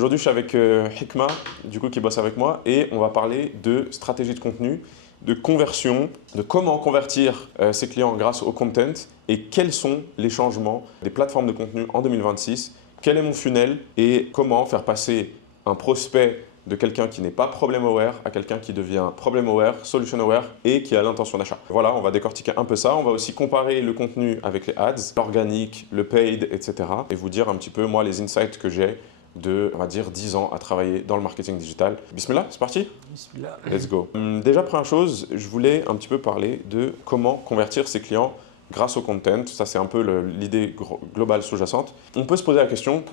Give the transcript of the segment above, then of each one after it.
Aujourd'hui, je suis avec Hikma, du coup, qui bosse avec moi, et on va parler de stratégie de contenu, de conversion, de comment convertir ses clients grâce au content et quels sont les changements des plateformes de contenu en 2026, quel est mon funnel et comment faire passer un prospect de quelqu'un qui n'est pas problem aware à quelqu'un qui devient problem aware, solution aware et qui a l'intention d'achat. Voilà, on va décortiquer un peu ça. On va aussi comparer le contenu avec les ads, l'organique, le paid, etc. Et vous dire un petit peu, moi, les insights que j'ai de, on va dire, 10 ans à travailler dans le marketing digital. Bismillah, c'est parti? Bismillah. Let's go. Déjà, première chose, je voulais un petit peu parler de comment convertir ses clients grâce au content. Ça, c'est un peu l'idée globale sous-jacente. On peut se poser la question,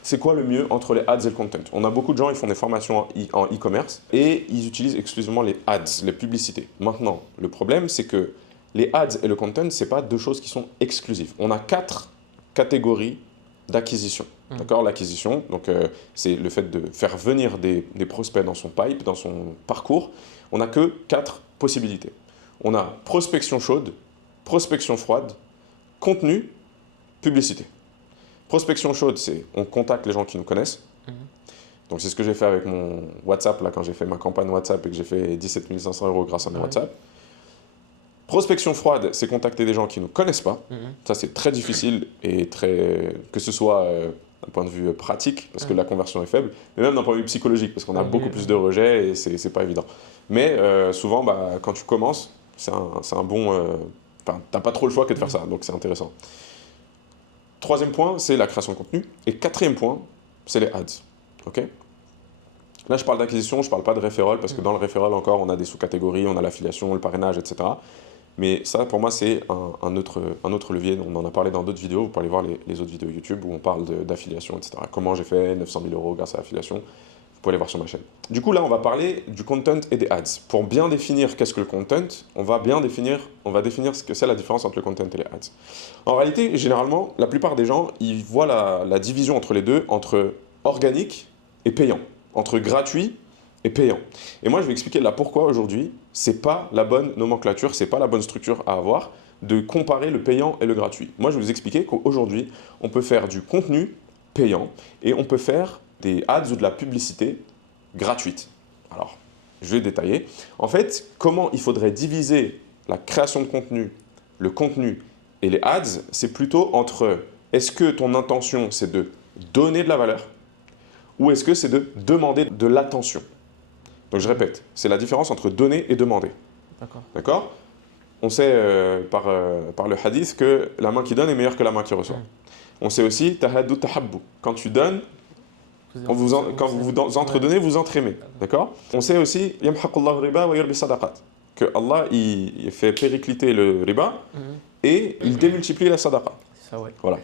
c'est quoi le mieux entre les ads et le content? On a beaucoup de gens, ils font des formations en e-commerce et ils utilisent exclusivement les ads, les publicités. Maintenant, le problème, c'est que les ads et le content, ce n'est pas deux choses qui sont exclusives. On a 4 catégories d'acquisition. D'accord? L'acquisition, donc c'est le fait de faire venir des prospects dans son pipe, dans son parcours. On n'a que 4 possibilités. On a prospection chaude, prospection froide, contenu, publicité. Prospection chaude, c'est on contacte les gens qui nous connaissent. Donc c'est ce que j'ai fait avec mon WhatsApp, là, quand j'ai fait ma campagne WhatsApp et que j'ai fait 17 500 € grâce à mon WhatsApp. Prospection froide, c'est contacter des gens qui ne nous connaissent pas. Ça, c'est très difficile et que ce soit d'un point de vue pratique, parce que la conversion est faible, mais même d'un point de vue psychologique, parce qu'on a beaucoup plus de rejets et c'est pas évident. Mais souvent, quand tu commences, c'est un bon... Enfin, t'as pas trop le choix que de faire ça, donc c'est intéressant. Troisième point, c'est la création de contenu. Et quatrième point, c'est les ads. Ok? Là, je parle d'acquisition, je ne parle pas de referral, parce que dans le referral encore, on a des sous-catégories, on a l'affiliation, le parrainage, etc. Mais ça, pour moi, c'est un autre levier. On en a parlé dans d'autres vidéos. Vous pouvez aller voir les autres vidéos YouTube où on parle d'affiliation, etc. Comment j'ai fait 900 000 € grâce à l'affiliation. Vous pouvez aller voir sur ma chaîne. Du coup, là, on va parler du content et des ads. Pour bien définir qu'est-ce que le content, on va définir ce que c'est la différence entre le content et les ads. En réalité, généralement, la plupart des gens, ils voient la division entre les deux, entre organique et payant, entre gratuit et payant. Et moi, je vais expliquer là pourquoi aujourd'hui, c'est pas la bonne nomenclature, c'est pas la bonne structure à avoir de comparer le payant et le gratuit. Moi, je vais vous expliquer qu'aujourd'hui, on peut faire du contenu payant et on peut faire des ads ou de la publicité gratuite. Alors, je vais détailler. En fait, comment il faudrait diviser la création de contenu, le contenu et les ads, c'est plutôt entre est-ce que ton intention, c'est de donner de la valeur ou est-ce que c'est de demander de l'attention? Donc je répète, c'est la différence entre donner et demander. D'accord? On sait par le hadith que la main qui donne est meilleure que la main qui reçoit. On sait aussi tahaddu tahabbu. Quand tu donnes, quand vous entredonnez, vous entreaimez. D'accord? On sait aussi yamhaqullahu riba wa yurbi sadaqat. Que Allah il fait péricliter le riba et il démultiplie la sadaqa. Ça, ouais. Voilà.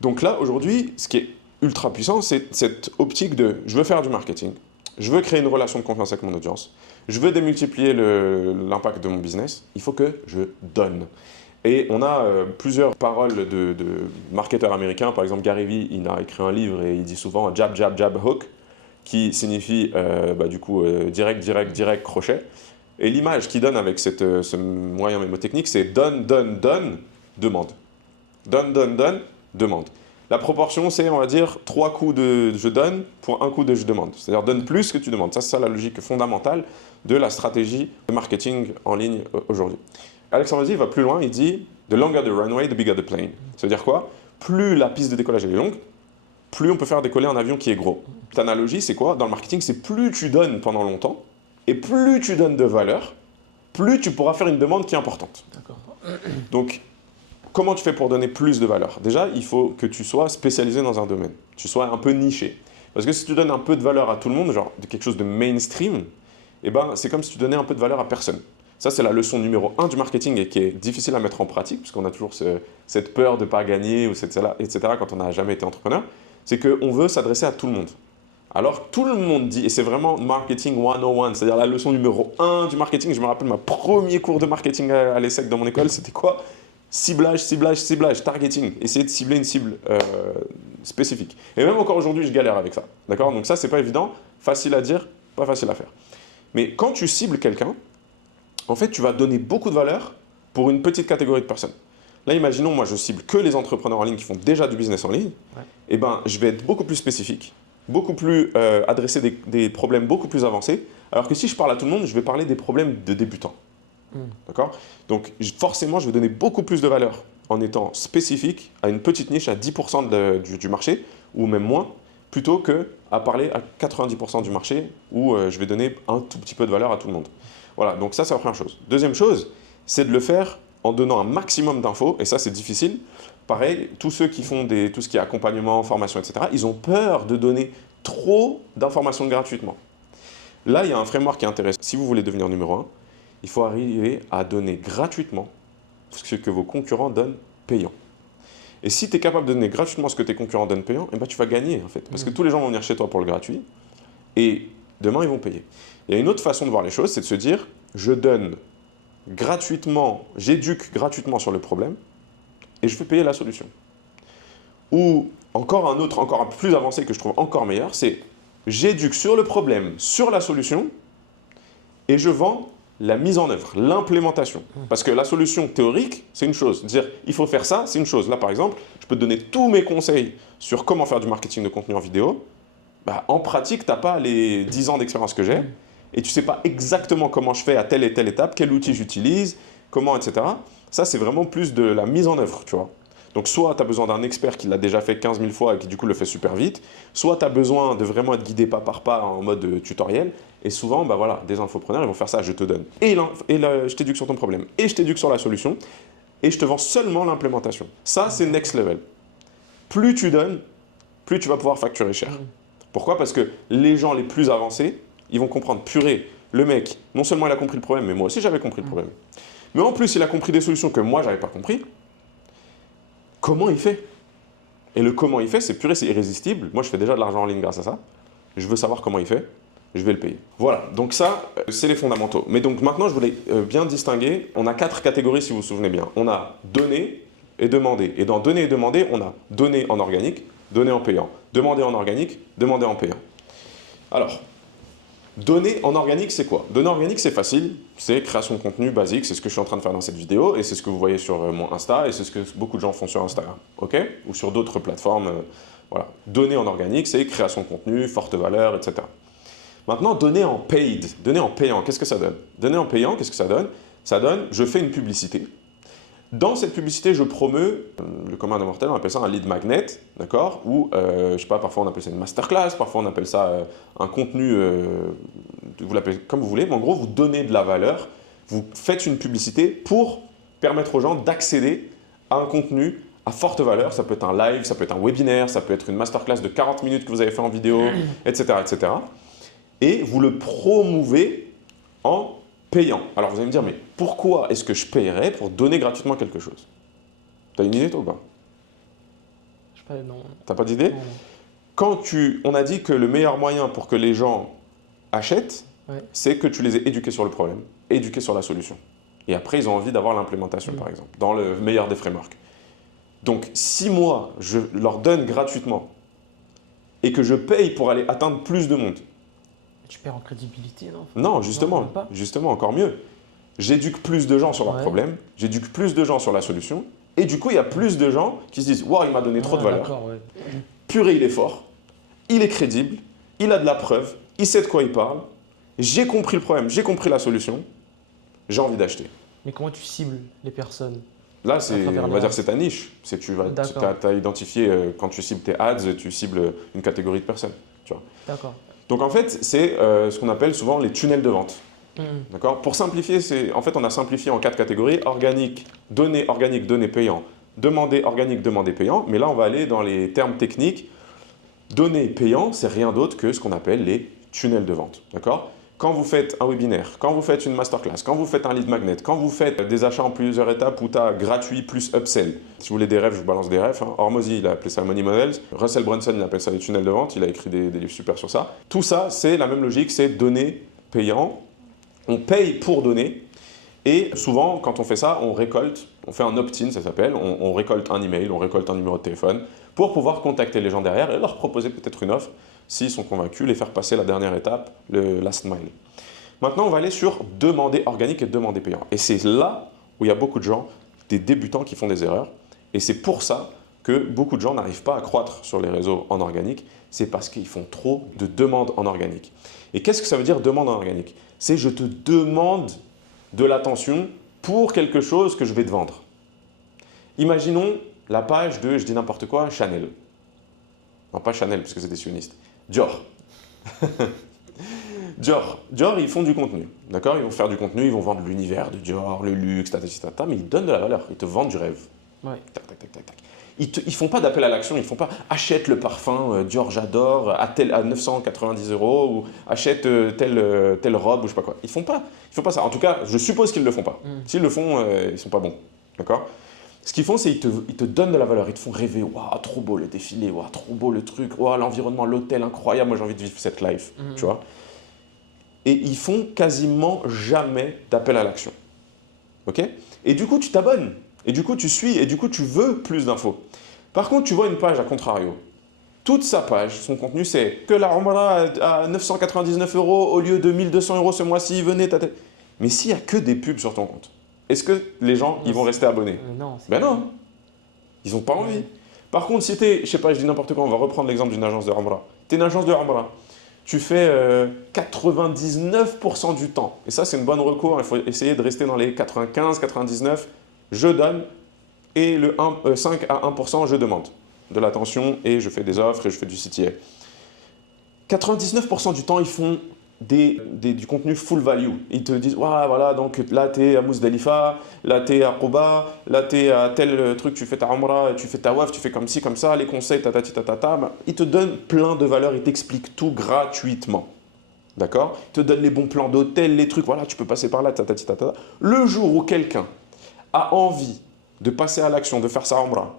Donc là, aujourd'hui, ce qui est ultra puissant, c'est cette optique de je veux faire du marketing, je veux créer une relation de confiance avec mon audience, je veux démultiplier l'impact de mon business, il faut que je donne. Et on a plusieurs paroles de marketeurs américains. Par exemple, Gary Vee, il a écrit un livre et il dit souvent jab, jab, jab, hook, qui signifie direct, direct, direct, crochet. Et l'image qu'il donne avec ce moyen mémotechnique, c'est donne, donne, donne, demande. Donne, donne, donne, demande. La proportion, c'est, on va dire, 3 coups de je donne pour 1 coup de je demande. C'est-à-dire, donne plus que tu demandes. Ça, c'est ça la logique fondamentale de la stratégie de marketing en ligne aujourd'hui. Alexandre Hormozy va plus loin, il dit « The longer the runway, the bigger the plane ». Ça veut dire quoi? Plus la piste de décollage est longue, plus on peut faire décoller un avion qui est gros. Cette analogie, c'est quoi? Dans le marketing, c'est plus tu donnes pendant longtemps, et plus tu donnes de valeur, plus tu pourras faire une demande qui est importante. Donc, comment tu fais pour donner plus de valeur? Déjà, il faut que tu sois spécialisé dans un domaine, tu sois un peu niché. Parce que si tu donnes un peu de valeur à tout le monde, genre de quelque chose de mainstream, c'est comme si tu donnais un peu de valeur à personne. Ça, c'est la leçon numéro 1 du marketing et qui est difficile à mettre en pratique, puisqu'on a toujours cette peur de ne pas gagner, ou etc. quand on n'a jamais été entrepreneur. C'est qu'on veut s'adresser à tout le monde. Alors, tout le monde dit, et c'est vraiment marketing 101, c'est-à-dire la leçon numéro 1 du marketing. Je me rappelle ma premier cours de marketing à l'ESSEC dans mon école, c'était quoi? Ciblage, ciblage, ciblage, targeting. Essayer de cibler une cible spécifique. Et même encore aujourd'hui, je galère avec ça. D'accord? Donc ça, c'est pas évident. Facile à dire, pas facile à faire. Mais quand tu cibles quelqu'un, en fait, tu vas donner beaucoup de valeur pour une petite catégorie de personnes. Là, imaginons, moi, je cible que les entrepreneurs en ligne qui font déjà du business en ligne. Je vais être beaucoup plus spécifique. beaucoup plus adresser des problèmes beaucoup plus avancés, alors que si je parle à tout le monde, je vais parler des problèmes de débutants. D'accord? Donc forcément, je vais donner beaucoup plus de valeur en étant spécifique à une petite niche, à 10% du marché, ou même moins, plutôt qu'à parler à 90% du marché, où je vais donner un tout petit peu de valeur à tout le monde. Voilà, donc ça, c'est la première chose. Deuxième chose, c'est de le faire en donnant un maximum d'infos, et ça, c'est difficile. Pareil, tous ceux qui font tout ce qui est accompagnement, formation, etc., ils ont peur de donner trop d'informations gratuitement. Là, il y a un framework qui est intéressant. Si vous voulez devenir numéro 1, il faut arriver à donner gratuitement ce que vos concurrents donnent payant. Et si tu es capable de donner gratuitement ce que tes concurrents donnent payant, eh ben, tu vas gagner en fait. Parce que tous les gens vont venir chez toi pour le gratuit et demain, ils vont payer. Il y a une autre façon de voir les choses, c'est de se dire, je donne gratuitement, j'éduque gratuitement sur le problème et je fais payer la solution. Ou encore un autre, encore un peu plus avancé que je trouve encore meilleur, c'est j'éduque sur le problème, sur la solution et je vends la mise en œuvre, l'implémentation. Parce que la solution théorique, c'est une chose. Dire il faut faire ça, c'est une chose. Là, par exemple, je peux te donner tous mes conseils sur comment faire du marketing de contenu en vidéo. Bah, en pratique, tu n'as pas les 10 ans d'expérience que j'ai et tu ne sais pas exactement comment je fais à telle et telle étape, quel outil j'utilise, comment, etc. Ça, c'est vraiment plus de la mise en œuvre, tu vois. Donc, soit tu as besoin d'un expert qui l'a déjà fait 15 000 fois et qui, du coup, le fait super vite, soit tu as besoin de vraiment être guidé pas par pas en mode tutoriel. Et souvent, bah voilà, des infopreneurs, ils vont faire ça, je te donne. Je t'éduque sur ton problème, et je t'éduque sur la solution, et je te vends seulement l'implémentation. Ça, c'est next level. Plus tu donnes, plus tu vas pouvoir facturer cher. Pourquoi? Parce que les gens les plus avancés, ils vont comprendre, purée, le mec, non seulement il a compris le problème, mais moi aussi j'avais compris le problème. Mais en plus, il a compris des solutions que moi, je n'avais pas compris. Comment il fait? Et le comment il fait, c'est purée, c'est irrésistible. Moi, je fais déjà de l'argent en ligne grâce à ça. Je veux savoir comment il fait. Je vais le payer. Voilà, donc ça, c'est les fondamentaux. Mais donc maintenant, je voulais bien distinguer. On a 4 catégories, si vous vous souvenez bien. On a donner et demander. Et dans donner et demander, on a donner en organique, donner en payant. Demander en organique, demander en payant. Alors, donner en organique, c'est quoi? Donner en organique, c'est facile. C'est création de contenu basique. C'est ce que je suis en train de faire dans cette vidéo. Et c'est ce que vous voyez sur mon Insta. Et c'est ce que beaucoup de gens font sur Instagram. OK? Ou sur d'autres plateformes. Voilà. Donner en organique, c'est création de contenu, forte valeur, etc. Maintenant, donner en paid, donner en payant, qu'est-ce que ça donne? Donner en payant, qu'est-ce que ça donne? Ça donne, je fais une publicité. Dans cette publicité, je promeus, le commun des mortels, on appelle ça un lead magnet, d'accord? Ou, je ne sais pas, parfois on appelle ça une masterclass, parfois on appelle ça un contenu, vous l'appelez comme vous voulez, mais en gros, vous donnez de la valeur, vous faites une publicité pour permettre aux gens d'accéder à un contenu à forte valeur. Ça peut être un live, ça peut être un webinaire, ça peut être une masterclass de 40 minutes que vous avez fait en vidéo, etc., etc. Et vous le promouvez en payant. Alors vous allez me dire, mais pourquoi est-ce que je paierais pour donner gratuitement quelque chose? Tu as une idée toi ou pas? Je sais pas, non. T'as pas d'idée? On a dit que le meilleur moyen pour que les gens achètent, c'est que tu les aies éduqués sur le problème, éduqués sur la solution. Et après, ils ont envie d'avoir l'implémentation, par exemple, dans le meilleur des frameworks. Donc, si moi, je leur donne gratuitement et que je paye pour aller atteindre plus de monde, tu perds en crédibilité, non? Non, justement, justement, encore mieux. J'éduque plus de gens sur leurs problèmes, j'éduque plus de gens sur la solution, et du coup, il y a plus de gens qui se disent « Waouh, il m'a donné trop de valeur. Purée, il est fort, il est crédible, il a de la preuve, il sait de quoi il parle, j'ai compris le problème, j'ai compris la solution, j'ai envie d'acheter. » Mais comment tu cibles les personnes? Là, on va dire c'est ta niche. Tu as identifié, quand tu cibles tes ads, tu cibles une catégorie de personnes. D'accord. Donc en fait, c'est ce qu'on appelle souvent les tunnels de vente. D'accord? Pour simplifier, en fait, on a simplifié en 4 catégories. Organique, donner payant. Demander organique, demander payant. Mais là, on va aller dans les termes techniques. Donner payant, c'est rien d'autre que ce qu'on appelle les tunnels de vente. D'accord? Quand vous faites un webinaire, quand vous faites une masterclass, quand vous faites un lead magnet, quand vous faites des achats en plusieurs étapes où tu as gratuit plus upsell. Si vous voulez des rêves, je vous balance des rêves. Hormozy, il a appelé ça Money Models. Russell Brunson, il appelle ça les tunnels de vente. Il a écrit des livres super sur ça. Tout ça, c'est la même logique, c'est donner payant. On paye pour donner. Et souvent, quand on fait ça, on récolte, on fait un opt-in, ça s'appelle. On récolte un email, on récolte un numéro de téléphone pour pouvoir contacter les gens derrière et leur proposer peut-être une offre. S'ils sont convaincus, les faire passer la dernière étape, le last mile. Maintenant, on va aller sur demander organique et demander payant. Et c'est là où il y a beaucoup de gens, des débutants qui font des erreurs. Et c'est pour ça que beaucoup de gens n'arrivent pas à croître sur les réseaux en organique, c'est parce qu'ils font trop de demandes en organique. Et qu'est-ce que ça veut dire demande en organique? C'est je te demande de l'attention pour quelque chose que je vais te vendre. Imaginons la page de, je dis n'importe quoi, Chanel. Non, pas Chanel, parce que c'est des sionistes. Dior. Dior, ils font du contenu. D'accord? Ils vont faire du contenu, ils vont vendre l'univers de Dior, le luxe, mais ils donnent de la valeur. Ils te vendent du rêve. Ouais. Tac, tac, tac, tac, tac. Ils font pas d'appel à l'action, ils font pas achète le parfum Dior j'adore à 990 € ou achète telle robe ou je sais pas quoi. Ils font pas ça. En tout cas, je suppose qu'ils le font pas. S'ils le font, ils sont pas bons. D'accord? Ce qu'ils font, c'est ils te donnent de la valeur, ils te font rêver. Waouh, trop beau le défilé, waouh, trop beau le truc, waouh, l'environnement, l'hôtel incroyable, moi j'ai envie de vivre cette life, tu vois. Et ils font quasiment jamais d'appel à l'action. Ok? Et du coup, tu t'abonnes. Et du coup, tu suis. Et du coup, tu veux plus d'infos. Par contre, tu vois une page à contrario. Toute sa page, son contenu, c'est que la Umrah à 999 € au lieu de 1200 € ce mois-ci, venez. Mais s'il n'y a que des pubs sur ton compte, est-ce que les gens ils vont rester abonnés? Non. Ben non. Ils n'ont pas envie. Par contre, si tu es, je sais pas, je dis n'importe quoi, on va reprendre l'exemple d'une agence de Umrah. Tu es une agence de Umrah. Tu fais 99% du temps. Et ça, c'est une bonne recours. Il faut essayer de rester dans les 95, 99. Je donne. Et le 5 à 1%, je demande de l'attention et je fais des offres et je fais du CTA. 99% du temps, ils font du contenu full value. Ils te disent, voilà, donc là, tu es à Mousdalifa, là, tu es à Quba, là, tu es à tel truc, tu fais ta Umrah, tu fais ta waf, tu fais comme ci, comme ça, les conseils, tatati, tatata. Ils te donnent plein de valeurs, ils t'expliquent tout gratuitement. D'accord? Ils te donnent les bons plans d'hôtel, les trucs, voilà, tu peux passer par là, tatati, tatata. Le jour où quelqu'un a envie de passer à l'action, de faire sa Umrah,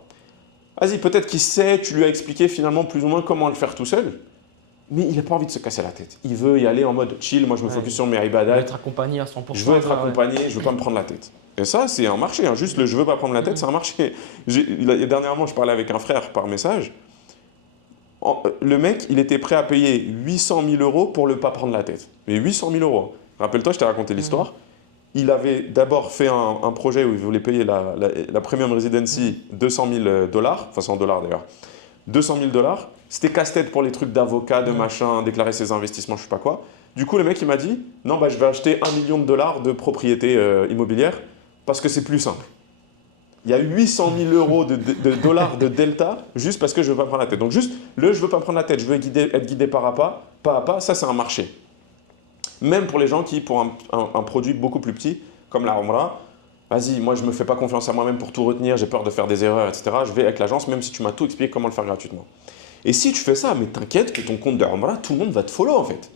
vas-y, peut-être qu'il sait, tu lui as expliqué finalement plus ou moins comment le faire tout seul, mais il n'a pas envie de se casser la tête. Il veut y aller en mode chill, moi je me focus sur mes ibadat. Je veux être accompagné à 100%. Je veux être accompagné, je ne veux pas me prendre la tête. Et ça, c'est un marché, hein. Juste le je ne veux pas prendre la tête, c'est un marché. Dernièrement, je parlais avec un frère par message. Le mec, il était prêt à payer 800 000 € pour ne pas prendre la tête. Mais 800 000 €. Rappelle-toi, je t'ai raconté l'histoire. Il avait d'abord fait un projet où il voulait payer la Premium Residency 200 000 $, enfin c'est en dollars d'ailleurs, 200 000 $. C'était casse-tête pour les trucs d'avocat, de machin, déclarer ses investissements, je sais pas quoi. Du coup, le mec, il m'a dit, non, bah, je vais acheter 1 million de dollars de propriété immobilière parce que c'est plus simple. Il y a 800 000 € de dollars de delta juste parce que je ne veux pas me prendre la tête. Donc juste, je ne veux pas me prendre la tête, je veux être guidé pas à pas, ça c'est un marché. Même pour les gens qui, pour un produit beaucoup plus petit, comme la Umrah, vas-y, moi je ne me fais pas confiance à moi-même pour tout retenir, j'ai peur de faire des erreurs, etc. Je vais avec l'agence, même si tu m'as tout expliqué comment le faire gratuitement. Et si tu fais ça, mais t'inquiète que ton compte de Umrah, tout le monde va te follow en fait.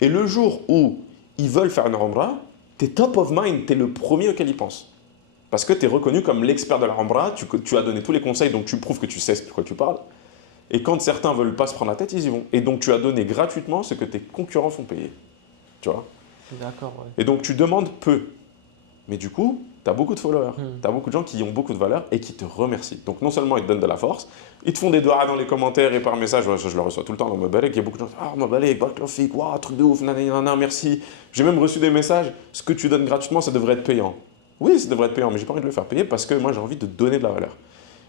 Et le jour où ils veulent faire une Umrah, tu es top of mind, tu es le premier auquel ils pensent. Parce que tu es reconnu comme l'expert de la Umrah, tu as donné tous les conseils, donc tu prouves que tu sais de quoi tu parles. Et quand certains ne veulent pas se prendre la tête, ils y vont. Et donc tu as donné gratuitement ce que tes concurrents font payer. Tu vois? D'accord, ouais. Et donc tu demandes peu. Mais du coup, tu as beaucoup de followers. Tu as beaucoup de gens qui ont beaucoup de valeur et qui te remercient. Donc non seulement ils te donnent de la force, ils te font des doigts dans les commentaires et par message, je le reçois tout le temps dans Mobalek, il y a beaucoup de gens qui disent « Ah, Mobalek, Baklofik, waouh, truc de ouf, nanana, merci ». J'ai même reçu des messages, ce que tu donnes gratuitement, ça devrait être payant. Oui, ça devrait être payant, mais j'ai pas envie de le faire payer parce que moi j'ai envie de donner de la valeur.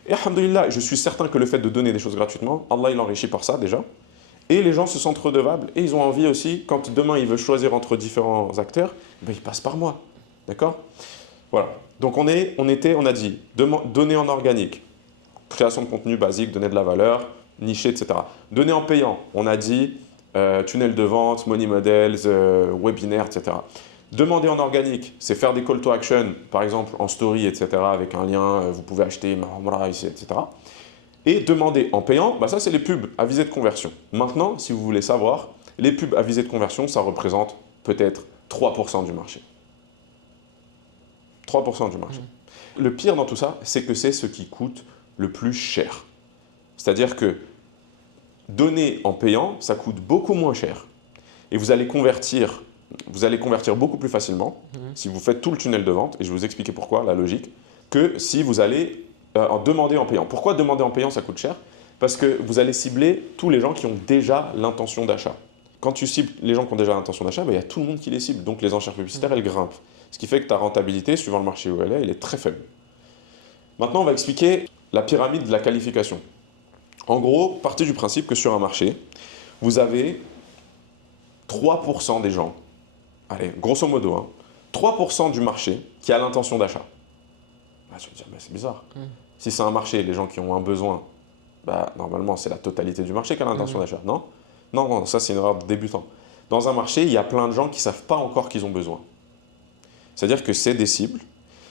Et alhamdoulilah, je suis certain que le fait de donner des choses gratuitement, Allah il enrichit par ça déjà. Et les gens se sentent redevables et ils ont envie aussi, quand demain ils veulent choisir entre différents acteurs, ben, ils passent par moi. D'accord? Voilà. Donc on a dit donner en organique, création de contenu basique, donner de la valeur, nicher, etc. Donner en payant, on a dit tunnel de vente, money models, webinaire, etc. Demander en organique, c'est faire des call to action, par exemple en story, etc. avec un lien, vous pouvez acheter ma Umrah ici, etc. Et demander en payant, bah ça c'est les pubs à visée de conversion. Maintenant, si vous voulez savoir, les pubs à visée de conversion, ça représente peut-être 3% du marché. 3% du marché. Le pire dans tout ça, c'est que c'est ce qui coûte le plus cher. C'est-à-dire que donner en payant, ça coûte beaucoup moins cher. Et vous allez convertir beaucoup plus facilement si vous faites tout le tunnel de vente, et je vais vous expliquer pourquoi, la logique, que si vous allez en demander en payant. Pourquoi demander en payant, ça coûte cher? Parce que vous allez cibler tous les gens qui ont déjà l'intention d'achat. Quand tu cibles les gens qui ont déjà l'intention d'achat, il y a tout le monde qui les cible. Donc les enchères publicitaires, elles grimpent. Ce qui fait que ta rentabilité, suivant le marché où elle est très faible. Maintenant, on va expliquer la pyramide de la qualification. En gros, partez du principe que sur un marché, vous avez 3% des gens, allez, grosso modo, hein, 3% du marché qui a l'intention d'achat. Bah, tu vas te dire, mais c'est bizarre. Si c'est un marché, les gens qui ont un besoin, bah, normalement, c'est la totalité du marché qui a l'intention d'achat, non? Non, non, ça c'est une erreur de débutant. Dans un marché, il y a plein de gens qui ne savent pas encore qu'ils ont besoin. C'est-à-dire que c'est des cibles,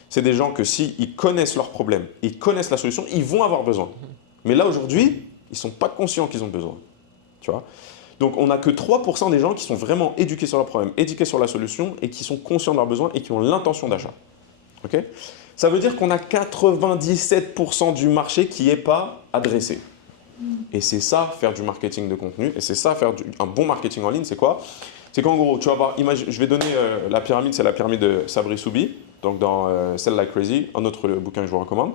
c'est des gens que s'ils connaissent leurs problèmes, ils connaissent la solution, ils vont avoir besoin. Mais là, aujourd'hui, ils ne sont pas conscients qu'ils ont besoin. Tu vois? Donc, on n'a que 3% des gens qui sont vraiment éduqués sur leurs problèmes, éduqués sur la solution et qui sont conscients de leurs besoins et qui ont l'intention d'achat. Okay? Ça veut dire qu'on a 97% du marché qui n'est pas adressé. Et c'est ça, faire du marketing de contenu. Et c'est ça, faire un bon marketing en ligne, c'est quoi? C'est qu'en gros, tu vas voir, je vais donner la pyramide, c'est la pyramide de Sabri Soubi, donc dans Sell Like Crazy, un autre bouquin que je vous recommande,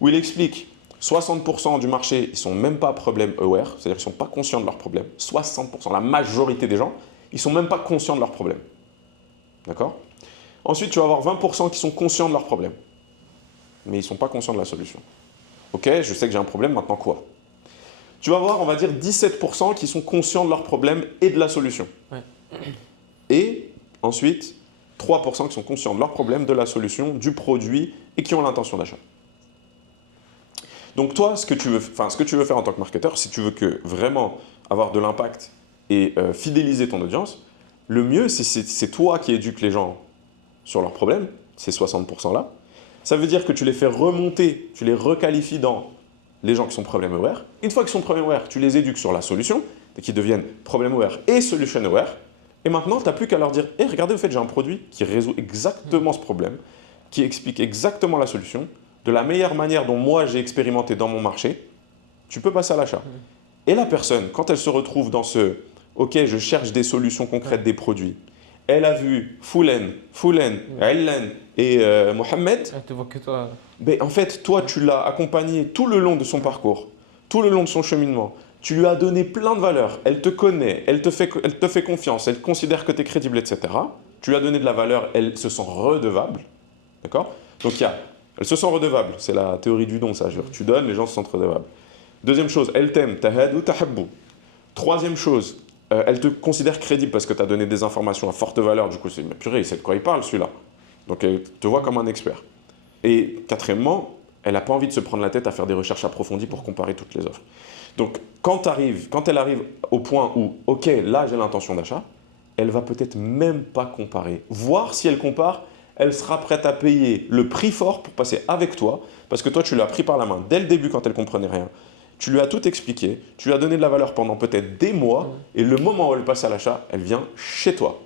où il explique 60% du marché, ils ne sont même pas problem aware, c'est-à-dire qu'ils ne sont pas conscients de leurs problèmes. 60%, la majorité des gens, ils ne sont même pas conscients de leurs problèmes. D'accord? Ensuite, tu vas avoir 20% qui sont conscients de leurs problèmes, mais ils ne sont pas conscients de la solution. Ok, je sais que j'ai un problème, maintenant quoi? Tu vas avoir, on va dire, 17% qui sont conscients de leurs problèmes et de la solution. Ouais. Et ensuite, 3% qui sont conscients de leurs problèmes, de la solution, du produit et qui ont l'intention d'achat. Donc toi, ce que tu veux faire en tant que marketeur, si tu veux vraiment avoir de l'impact et fidéliser ton audience, le mieux, c'est toi qui éduques les gens sur leurs problèmes, ces 60%-là. Ça veut dire que tu les fais remonter, tu les requalifies dans les gens qui sont problem aware. Une fois qu'ils sont problem aware, tu les éduques sur la solution, et qu'ils deviennent problem aware et solution aware. Et maintenant, tu n'as plus qu'à leur dire hey, « regardez, au fait, j'ai un produit qui résout exactement ce problème, qui explique exactement la solution, de la meilleure manière dont moi j'ai expérimenté dans mon marché, tu peux passer à l'achat. » Et la personne, quand elle se retrouve dans ce « ok, je cherche des solutions concrètes des produits », elle a vu Foulen, Allen et Mohamed. Elle te voit que toi. Mais en fait, toi, tu l'as accompagné tout le long de son parcours, tout le long de son cheminement. Tu lui as donné plein de valeurs. Elle te connaît, elle te fait confiance, elle considère que tu es crédible, etc. Tu lui as donné de la valeur, elle se sent redevable. D'accord? Donc, elle se sent redevable. C'est la théorie du don, ça. Tu donnes, les gens se sentent redevables. Deuxième chose, elle t'aime. Tahadou, tahabbou. Troisième chose, elle te considère crédible parce que tu as donné des informations à forte valeur. Du coup, c'est mais purée, il sait de quoi il parle, celui-là. Donc, elle te voit comme un expert. Et quatrièmement, elle n'a pas envie de se prendre la tête à faire des recherches approfondies pour comparer toutes les offres. Donc, quand elle arrive au point où, ok, là j'ai l'intention d'achat, elle va peut-être même pas comparer. Voir si elle compare, elle sera prête à payer le prix fort pour passer avec toi, parce que toi tu l'as pris par la main dès le début quand elle comprenait rien. Tu lui as tout expliqué, tu lui as donné de la valeur pendant peut-être des mois, et le moment où elle passe à l'achat, elle vient chez toi,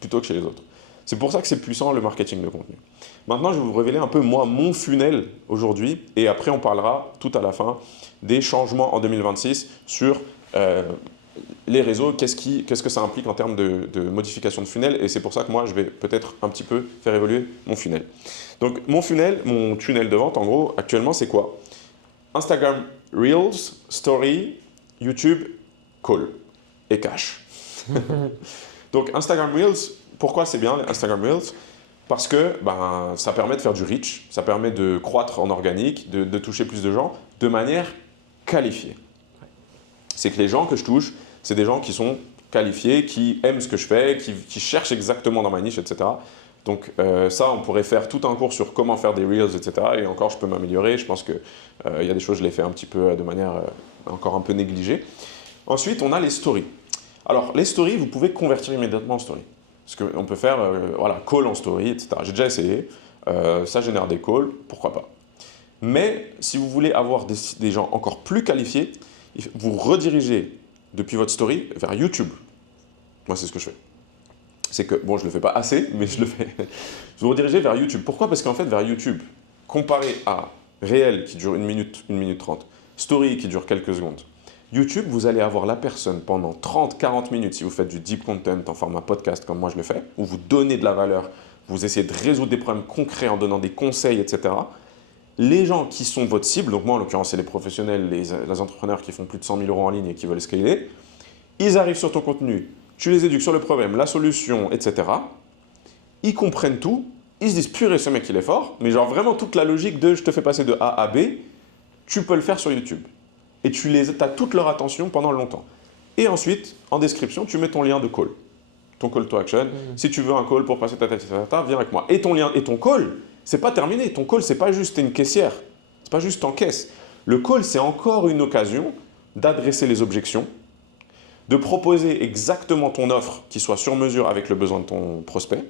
plutôt que chez les autres. C'est pour ça que c'est puissant le marketing de contenu. Maintenant, je vais vous révéler un peu moi mon funnel aujourd'hui et après on parlera tout à la fin des changements en 2026 sur les réseaux, qu'est-ce que ça implique en termes de modification de funnel et c'est pour ça que moi je vais peut-être un petit peu faire évoluer mon funnel. Donc mon tunnel de vente en gros actuellement c'est quoi? Instagram Reels, Story, YouTube, Call et Cash. Donc Instagram Reels, pourquoi c'est bien Instagram Reels? Parce que ça permet de faire du reach, ça permet de croître en organique, de toucher plus de gens de manière qualifiée. C'est que les gens que je touche, c'est des gens qui sont qualifiés, qui aiment ce que je fais, qui cherchent exactement dans ma niche, etc. Donc ça, on pourrait faire tout un cours sur comment faire des Reels, etc. Et encore, je peux m'améliorer. Je pense qu'il y a des choses, je les fais un petit peu de manière encore un peu négligée. Ensuite, on a les stories. Alors, les stories, vous pouvez convertir immédiatement en story. Parce qu'on peut faire call en story, etc. J'ai déjà essayé, ça génère des calls, pourquoi pas. Mais si vous voulez avoir des gens encore plus qualifiés, vous redirigez depuis votre story vers YouTube. Moi, c'est ce que je fais. C'est que, bon, je ne le fais pas assez, mais je le fais. Vous redirigez vers YouTube. Pourquoi? Parce qu'en fait, vers YouTube, comparé à réel qui dure 1 minute, 1 minute 30, story qui dure quelques secondes, YouTube, vous allez avoir la personne pendant 30-40 minutes si vous faites du deep content en format podcast comme moi je le fais, où vous donnez de la valeur, vous essayez de résoudre des problèmes concrets en donnant des conseils, etc. Les gens qui sont votre cible, donc moi en l'occurrence c'est les professionnels, les entrepreneurs qui font plus de 100 000 € en ligne et qui veulent scaler, ils arrivent sur ton contenu, tu les éduques sur le problème, la solution, etc. Ils comprennent tout ils se disent purée, ce mec il est fort, mais genre vraiment toute la logique de je te fais passer de A à B, tu peux le faire sur YouTube. Et tu as toute leur attention pendant longtemps. Et ensuite, en description, tu mets ton lien de call, ton call to action. Si tu veux un call pour passer viens avec moi. Et ton lien, et ton call, c'est pas terminé. Ton call, c'est pas juste une caissière, c'est pas juste en caisse. Le call, c'est encore une occasion d'adresser les objections, de proposer exactement ton offre qui soit sur mesure avec le besoin de ton prospect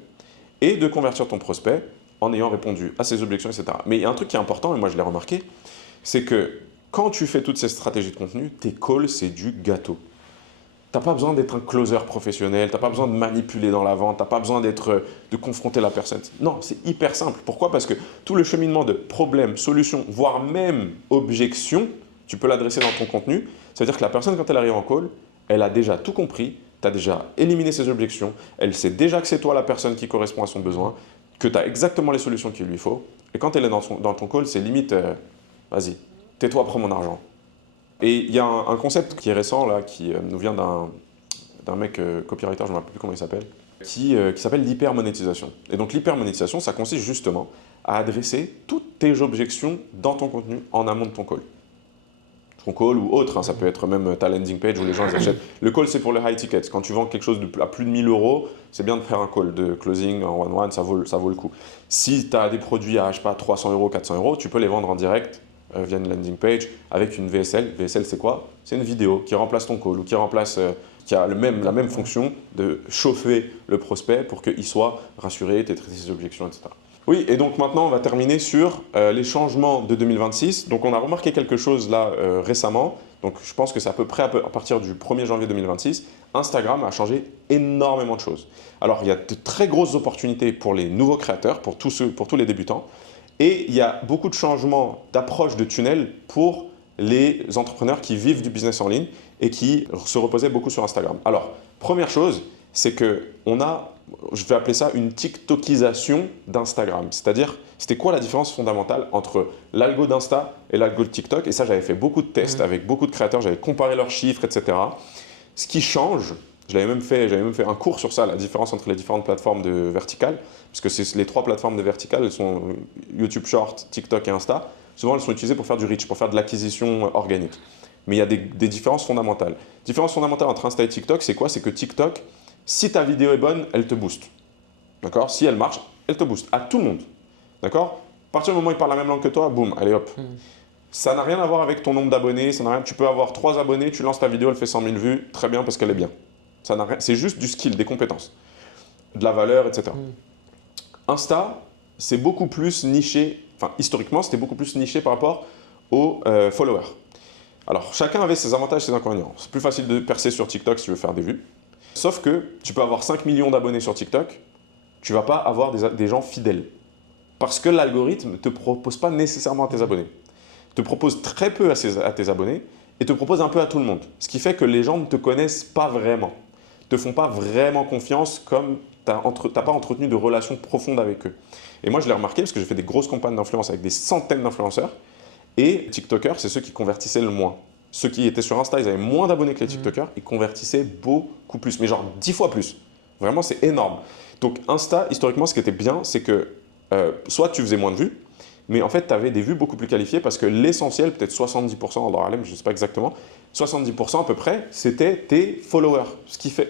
et de convertir ton prospect en ayant répondu à ses objections, etc. Mais il y a un truc qui est important, et moi je l'ai remarqué, c'est que quand tu fais toutes ces stratégies de contenu, tes calls, c'est du gâteau. Tu n'as pas besoin d'être un closer professionnel, tu n'as pas besoin de manipuler dans la vente, tu n'as pas besoin de confronter la personne. Non, c'est hyper simple. Pourquoi? Parce que tout le cheminement de problème, solution, voire même objection, tu peux l'adresser dans ton contenu. Ça veut dire que la personne, quand elle arrive en call, elle a déjà tout compris, tu as déjà éliminé ses objections, elle sait déjà que c'est toi la personne qui correspond à son besoin, que tu as exactement les solutions qu'il lui faut. Et quand elle est dans ton call, c'est limite, vas-y, tais-toi, prends mon argent. Et il y a un concept qui est récent, là, qui nous vient d'un mec copywriter, je ne me rappelle plus comment il s'appelle, qui s'appelle l'hypermonétisation. Et donc l'hypermonétisation, ça consiste justement à adresser toutes tes objections dans ton contenu en amont de ton call. Ton call ou autre, hein, ça peut être même ta landing page où les gens ils achètent. Le call, c'est pour le high ticket. Quand tu vends quelque chose à plus de 1000 €, c'est bien de faire un call de closing en one-one, ça vaut le coup. Si tu as des produits à, je sais pas, 300 €, 400 €, tu peux les vendre en direct via une landing page avec une VSL. VSL, c'est quoi? C'est une vidéo qui remplace ton call ou qui a la même fonction de chauffer le prospect pour qu'il soit rassuré, t'aies traité ses objections, etc. Oui, et donc maintenant, on va terminer sur les changements de 2026. Donc, on a remarqué quelque chose là récemment. Donc, je pense que c'est à peu près à partir du 1er janvier 2026. Instagram a changé énormément de choses. Alors, il y a de très grosses opportunités pour les nouveaux créateurs, pour tous les débutants. Et il y a beaucoup de changements d'approche de tunnel pour les entrepreneurs qui vivent du business en ligne et qui se reposaient beaucoup sur Instagram. Alors, première chose, c'est qu'on a, je vais appeler ça une TikTokisation d'Instagram. C'est-à-dire, c'était quoi la différence fondamentale entre l'algo d'Insta et l'algo de TikTok? Et ça, j'avais fait beaucoup de tests avec beaucoup de créateurs, j'avais comparé leurs chiffres, etc. Ce qui change, j'avais même fait un cours sur ça, la différence entre les différentes plateformes de verticales, parce que les 3 plateformes de verticales, elles sont YouTube Short, TikTok et Insta. Souvent, elles sont utilisées pour faire du reach, pour faire de l'acquisition organique. Mais il y a des différences fondamentales. Différence fondamentale entre Insta et TikTok, c'est quoi? C'est que TikTok, si ta vidéo est bonne, elle te booste. D'accord? Si elle marche, elle te booste. À tout le monde. D'accord? À partir du moment où il parle la même langue que toi, boum, allez hop. Ça n'a rien à voir avec ton nombre d'abonnés. Tu peux avoir 3 abonnés, tu lances ta vidéo, elle fait 100 000 vues. Très bien parce qu'elle est bien. C'est juste du skill, des compétences, de la valeur, etc. Insta, c'est beaucoup plus niché. Enfin, historiquement, c'était beaucoup plus niché par rapport aux followers. Alors, chacun avait ses avantages et ses inconvénients. C'est plus facile de percer sur TikTok si tu veux faire des vues. Sauf que tu peux avoir 5 millions d'abonnés sur TikTok, tu ne vas pas avoir des gens fidèles. Parce que l'algorithme ne te propose pas nécessairement à tes abonnés. Il te propose très peu à tes abonnés et te propose un peu à tout le monde. Ce qui fait que les gens ne te connaissent pas vraiment, ne te font pas vraiment confiance comme tu n'as pas entretenu de relations profondes avec eux. Et moi, je l'ai remarqué parce que j'ai fait des grosses campagnes d'influence avec des centaines d'influenceurs. Et TikTokers, c'est ceux qui convertissaient le moins. Ceux qui étaient sur Insta, ils avaient moins d'abonnés que les TikTokers, ils convertissaient beaucoup plus, mais genre 10 fois plus. Vraiment, c'est énorme. Donc Insta, historiquement, ce qui était bien, c'est que soit tu faisais moins de vues, mais en fait, tu avais des vues beaucoup plus qualifiées parce que l'essentiel, peut-être 70%, dans Harlem, je ne sais pas exactement, 70% à peu près, c'était tes followers.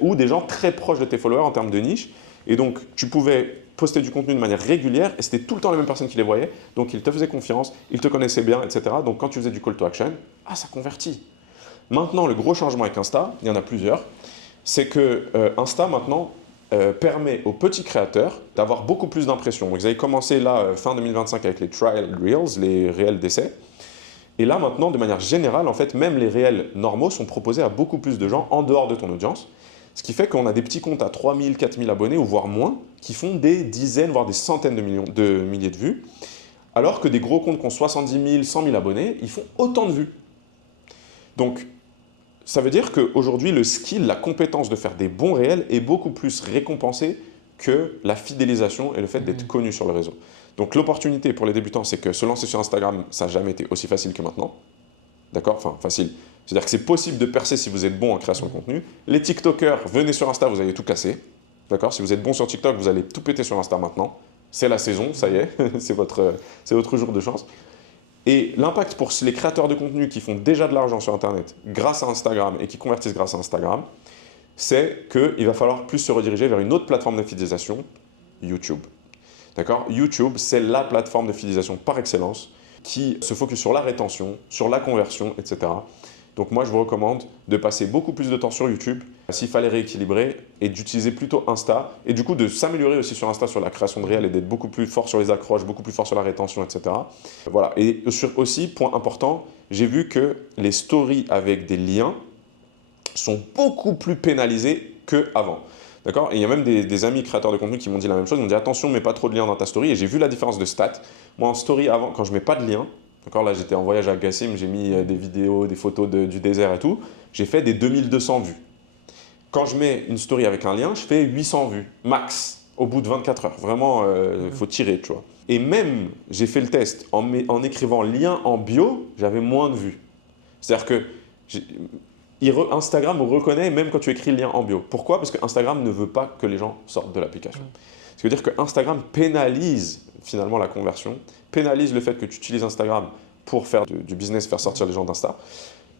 Ou des gens très proches de tes followers en termes de niche. Et donc, tu pouvais poster du contenu de manière régulière et c'était tout le temps les mêmes personnes qui les voyaient. Donc, ils te faisaient confiance, ils te connaissaient bien, etc. Donc, quand tu faisais du call to action, ça convertit. Maintenant, le gros changement avec Insta, il y en a plusieurs, c'est que Insta, maintenant, permet aux petits créateurs d'avoir beaucoup plus d'impressions. Vous avez commencé là, fin 2025, avec les trial reels, les réels d'essai. Et là, maintenant, de manière générale, en fait, même les réels normaux sont proposés à beaucoup plus de gens en dehors de ton audience. Ce qui fait qu'on a des petits comptes à 3000, 4000 abonnés, ou voire moins, qui font des dizaines, voire des centaines de milliers de vues. Alors que des gros comptes qui ont 70 000, 100 000 abonnés, ils font autant de vues. Donc, ça veut dire qu'aujourd'hui, le skill, la compétence de faire des bons réels est beaucoup plus récompensé que la fidélisation et le fait d'être connu sur le réseau. Donc l'opportunité pour les débutants, c'est que se lancer sur Instagram, ça n'a jamais été aussi facile que maintenant. D'accord? Enfin, facile. C'est-à-dire que c'est possible de percer si vous êtes bon en création de contenu. Les TikTokers, venez sur Insta, vous allez tout casser. D'accord? Si vous êtes bon sur TikTok, vous allez tout péter sur Insta maintenant. c'est la saison, ça y est, c'est votre jour de chance. Et l'impact pour les créateurs de contenu qui font déjà de l'argent sur Internet grâce à Instagram et qui convertissent grâce à Instagram, c'est qu'il va falloir plus se rediriger vers une autre plateforme de fidélisation, YouTube. D'accord? YouTube, c'est la plateforme de fidélisation par excellence qui se focus sur la rétention, sur la conversion, etc. Donc moi, je vous recommande de passer beaucoup plus de temps sur YouTube s'il fallait rééquilibrer et d'utiliser plutôt Insta et du coup de s'améliorer aussi sur Insta sur la création de réels et d'être beaucoup plus fort sur les accroches, beaucoup plus fort sur la rétention, etc. Voilà. Et aussi, point important, j'ai vu que les stories avec des liens sont beaucoup plus pénalisés qu'avant. D'accord? Et il y a même des amis créateurs de contenu qui m'ont dit la même chose. Ils m'ont dit attention, mets pas trop de liens dans ta story. Et j'ai vu la différence de stats. Moi, en story avant, quand je mets pas de liens, d'accord, là j'étais en voyage à Gassim, j'ai mis des vidéos, des photos du désert et tout. J'ai fait des 2200 vues. Quand je mets une story avec un lien, je fais 800 vues, max, au bout de 24 heures. Vraiment, il faut tirer, tu vois. Et même, j'ai fait le test, en écrivant lien en bio, j'avais moins de vues. C'est-à-dire que Instagram reconnaît même quand tu écris le lien en bio. Pourquoi? Parce que Instagram ne veut pas que les gens sortent de l'application. Ce qui veut dire que Instagram pénalise finalement la conversion, pénalise le fait que tu utilises Instagram pour faire du business, faire sortir les gens d'Insta.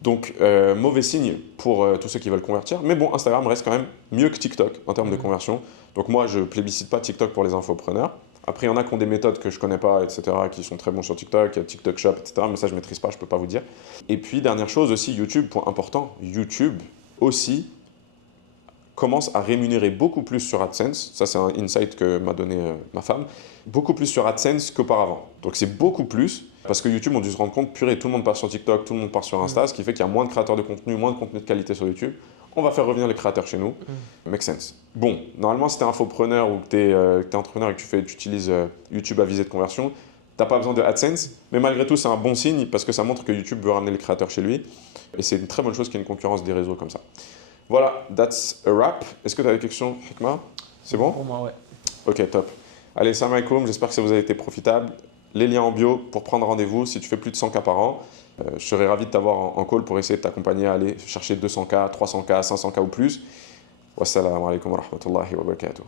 Donc, mauvais signe pour tous ceux qui veulent convertir. Mais bon, Instagram reste quand même mieux que TikTok en termes de conversion. Donc moi, je ne plébiscite pas TikTok pour les infopreneurs. Après, il y en a qui ont des méthodes que je ne connais pas, etc., qui sont très bons sur TikTok, il y a TikTok Shop, etc., mais ça, je ne maîtrise pas, je ne peux pas vous dire. Et puis, dernière chose aussi, YouTube, point important, YouTube aussi commence à rémunérer beaucoup plus sur AdSense. Ça, c'est un insight que m'a donné ma femme. Beaucoup plus sur AdSense qu'auparavant. Donc, c'est beaucoup plus parce que YouTube ont dû se rendre compte, purée, tout le monde part sur TikTok, tout le monde part sur Insta, ce qui fait qu'il y a moins de créateurs de contenu, moins de contenu de qualité sur YouTube. On va faire revenir les créateurs chez nous. Make sense. Bon, normalement, si tu es infopreneur ou que tu es entrepreneur et que tu utilises YouTube à visée de conversion, tu n'as pas besoin de AdSense. Mais malgré tout, c'est un bon signe parce que ça montre que YouTube veut ramener les créateurs chez lui. Et c'est une très bonne chose qu'il y ait une concurrence des réseaux comme ça. Voilà, that's a wrap. Est-ce que tu as des questions, Hikma? C'est bon? Pour moi, ouais. Ok, top. Allez, salam alaikum, j'espère que ça vous a été profitable. Les liens en bio pour prendre rendez-vous si tu fais plus de 100 cas par an. Je serais ravi de t'avoir en call pour essayer de t'accompagner à aller chercher 200 cas, 300 cas, 500 cas ou plus. Wassalamu alaikum wa rahmatullahi wa barakatuh.